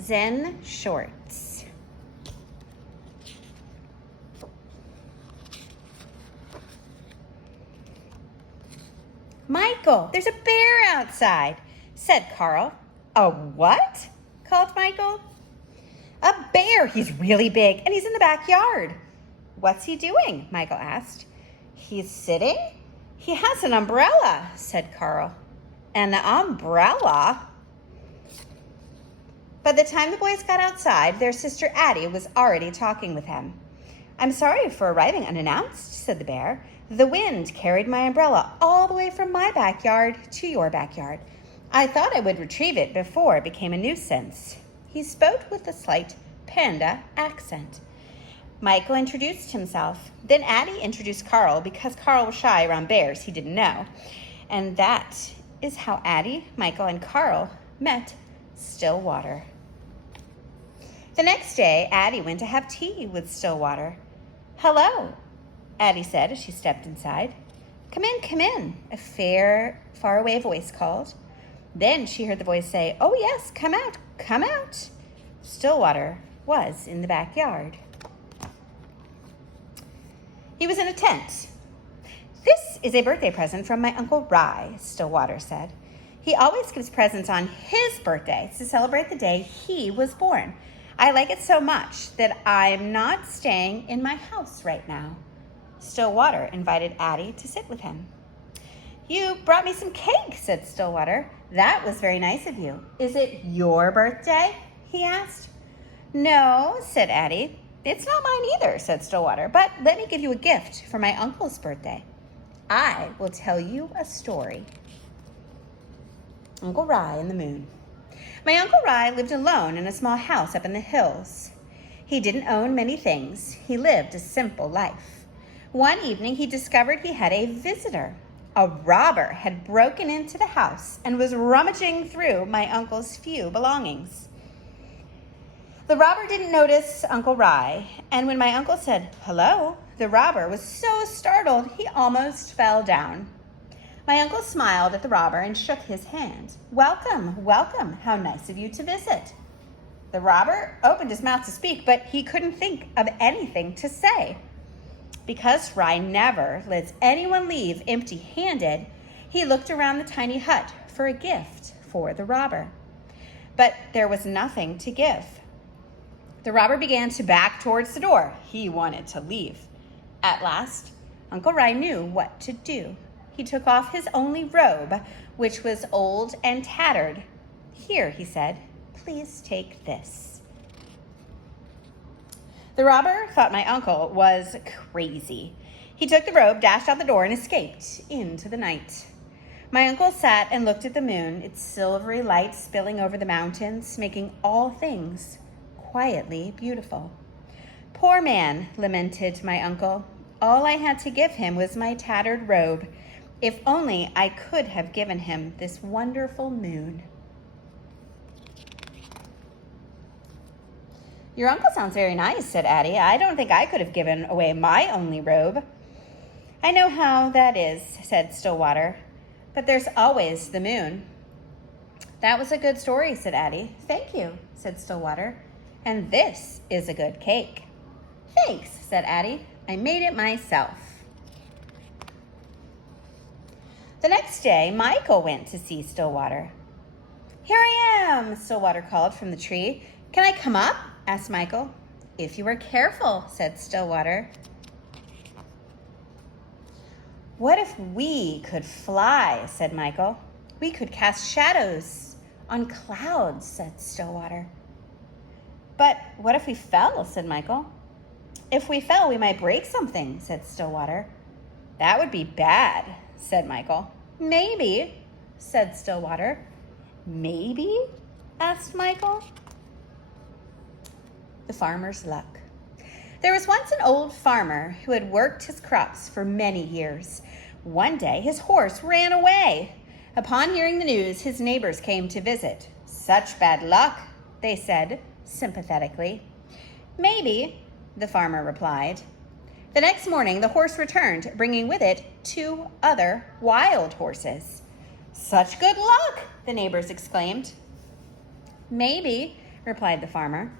Zen Shorts. Michael, there's a bear outside, said Carl. A what? Called Michael. A bear. He's really big and he's in the backyard. What's he doing? Michael asked. He's sitting? He has an umbrella, said Carl. An umbrella? By the time the boys got outside, their sister Addie was already talking with him. I'm sorry for arriving unannounced, said the bear. The wind carried my umbrella all the way from my backyard to your backyard. I thought I would retrieve it before it became a nuisance. He spoke with a slight panda accent. Michael introduced himself. Then Addie introduced Carl because Carl was shy around bears he didn't know. And that is how Addie, Michael, and Carl met Stillwater. The next day, Addie went to have tea with Stillwater. Hello, Addie said as she stepped inside. Come in, a faraway voice called. Then she heard the voice say, oh yes, come out. Stillwater was in the backyard. He was in a tent. This is a birthday present from my Uncle Rye, Stillwater said. He always gives presents on his birthday to celebrate the day he was born. I like it so much that I'm not staying in my house right now. Stillwater invited Addie to sit with him. You brought me some cake, said Stillwater. That was very nice of you. Is it your birthday? He asked. No, said Addie. It's not mine either, said Stillwater, but let me give you a gift for my uncle's birthday. I will tell you a story. Uncle Rye and the Moon. My Uncle Rye lived alone in a small house up in the hills. He didn't own many things. He lived a simple life. One evening, he discovered he had a visitor. A robber had broken into the house and was rummaging through my uncle's few belongings. The robber didn't notice Uncle Rye, and when my uncle said, hello, the robber was so startled he almost fell down. My uncle smiled at the robber and shook his hand. Welcome, how nice of you to visit. The robber opened his mouth to speak, but he couldn't think of anything to say. Because Rye never lets anyone leave empty-handed, he looked around the tiny hut for a gift for the robber. But there was nothing to give. The robber began to back towards the door. He wanted to leave. At last, Uncle Rye knew what to do. He took off his only robe, which was old and tattered. Here, he said, please take this. The robber thought my uncle was crazy. He took the robe, dashed out the door, and escaped into the night. My uncle sat and looked at the moon, its silvery light spilling over the mountains, making all things quietly beautiful. Poor man, lamented my uncle. All I had to give him was my tattered robe. If only I could have given him this wonderful moon. Your uncle sounds very nice, said Addie. I don't think I could have given away my only robe. I know how that is, said Stillwater, but there's always the moon. That was a good story, said Addie. Thank you, said Stillwater. And this is a good cake. Thanks, said Addie. I made it myself. The next day, Michael went to see Stillwater. Here I am, Stillwater called from the tree. Can I come up? Asked Michael. If you are careful, said Stillwater. What if we could fly, said Michael. We could cast shadows on clouds, said Stillwater. But what if we fell, said Michael. If we fell, we might break something, said Stillwater. That would be bad, said Michael. Maybe, said Stillwater. Maybe? Asked Michael. The farmer's luck. There was once an old farmer who had worked his crops for many years. One day, his horse ran away. Upon hearing the news, his neighbors came to visit. Such bad luck, they said sympathetically. Maybe, the farmer replied. The next morning, the horse returned, bringing with it 2 other wild horses. Such good luck, the neighbors exclaimed. Maybe, replied the farmer.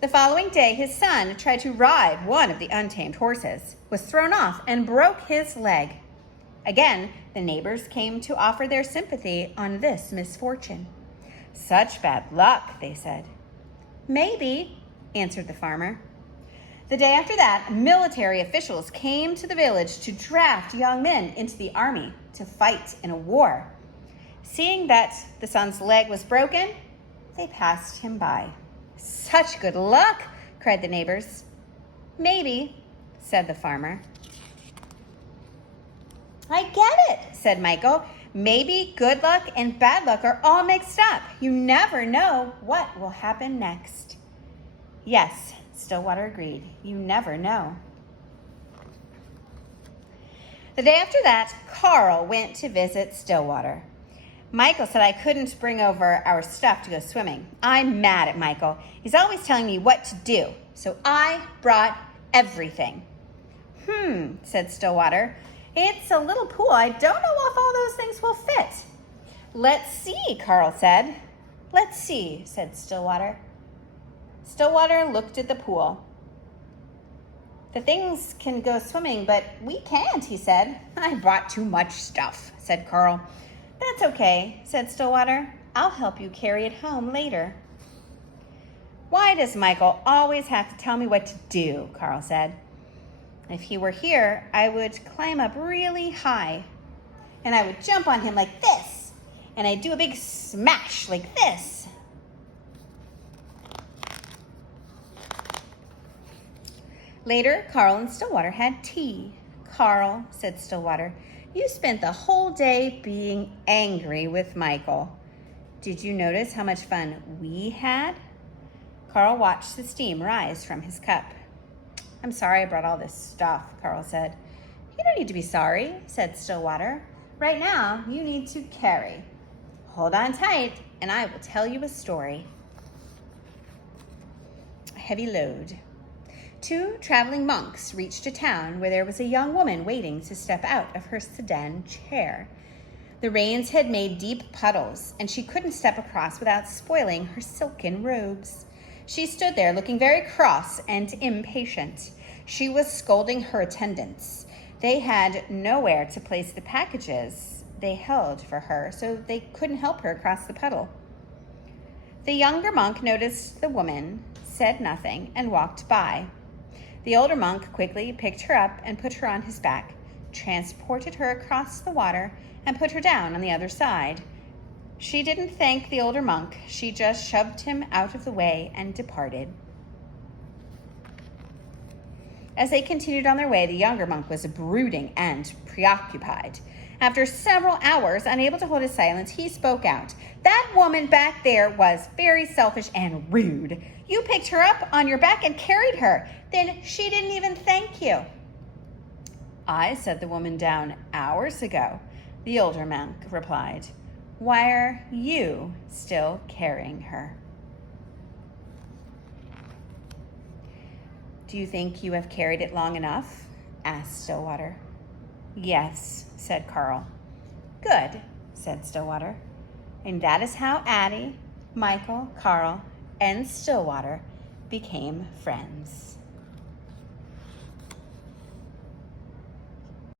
The following day, his son tried to ride one of the untamed horses, was thrown off, and broke his leg. Again, the neighbors came to offer their sympathy on this misfortune. Such bad luck, they said. Maybe, answered the farmer. The day after that, military officials came to the village to draft young men into the army to fight in a war. Seeing that the son's leg was broken, they passed him by. Such good luck, cried the neighbors. Maybe, said the farmer. I get it, said Michael. Maybe good luck and bad luck are all mixed up. You never know what will happen next. Yes, Stillwater agreed. You never know. The day after that, Carl went to visit Stillwater. Michael said I couldn't bring over our stuff to go swimming. I'm mad at Michael. He's always telling me what to do. So I brought everything. Said Stillwater. It's a little pool. I don't know if all those things will fit. Let's see, Carl said. Let's see, said Stillwater. Stillwater looked at the pool. The things can go swimming, but we can't, he said. I brought too much stuff, said Carl. That's okay, said Stillwater. I'll help you carry it home later. Why does Michael always have to tell me what to do, Carl said. If he were here, I would climb up really high, and I would jump on him like this, and I'd do a big smash like this. Later, Carl and Stillwater had tea. Carl, said Stillwater, you spent the whole day being angry with Michael. Did you notice how much fun we had? Carl watched the steam rise from his cup. I'm sorry I brought all this stuff, Carl said. You don't need to be sorry, said Stillwater. Right now, you need to carry. Hold on tight, and I will tell you a story. A heavy load. 2 traveling monks reached a town where there was a young woman waiting to step out of her sedan chair. The rains had made deep puddles, and she couldn't step across without spoiling her silken robes. She stood there looking very cross and impatient. She was scolding her attendants. They had nowhere to place the packages they held for her, so they couldn't help her across the puddle. The younger monk noticed the woman, said nothing, and walked by. The older monk quickly picked her up and put her on his back, transported her across the water, and put her down on the other side. She didn't thank the older monk. She just shoved him out of the way and departed. As they continued on their way, the younger monk was brooding and preoccupied. After several hours, unable to hold his silence, he spoke out. That woman back there was very selfish and rude. You picked her up on your back and carried her. Then she didn't even thank you. I set the woman down hours ago, the older monk replied. Why are you still carrying her? Do you think you have carried it long enough? Asked Stillwater. Yes, said Carl. Good, said Stillwater. And that is how Addie, Michael, Carl, and Stillwater became friends.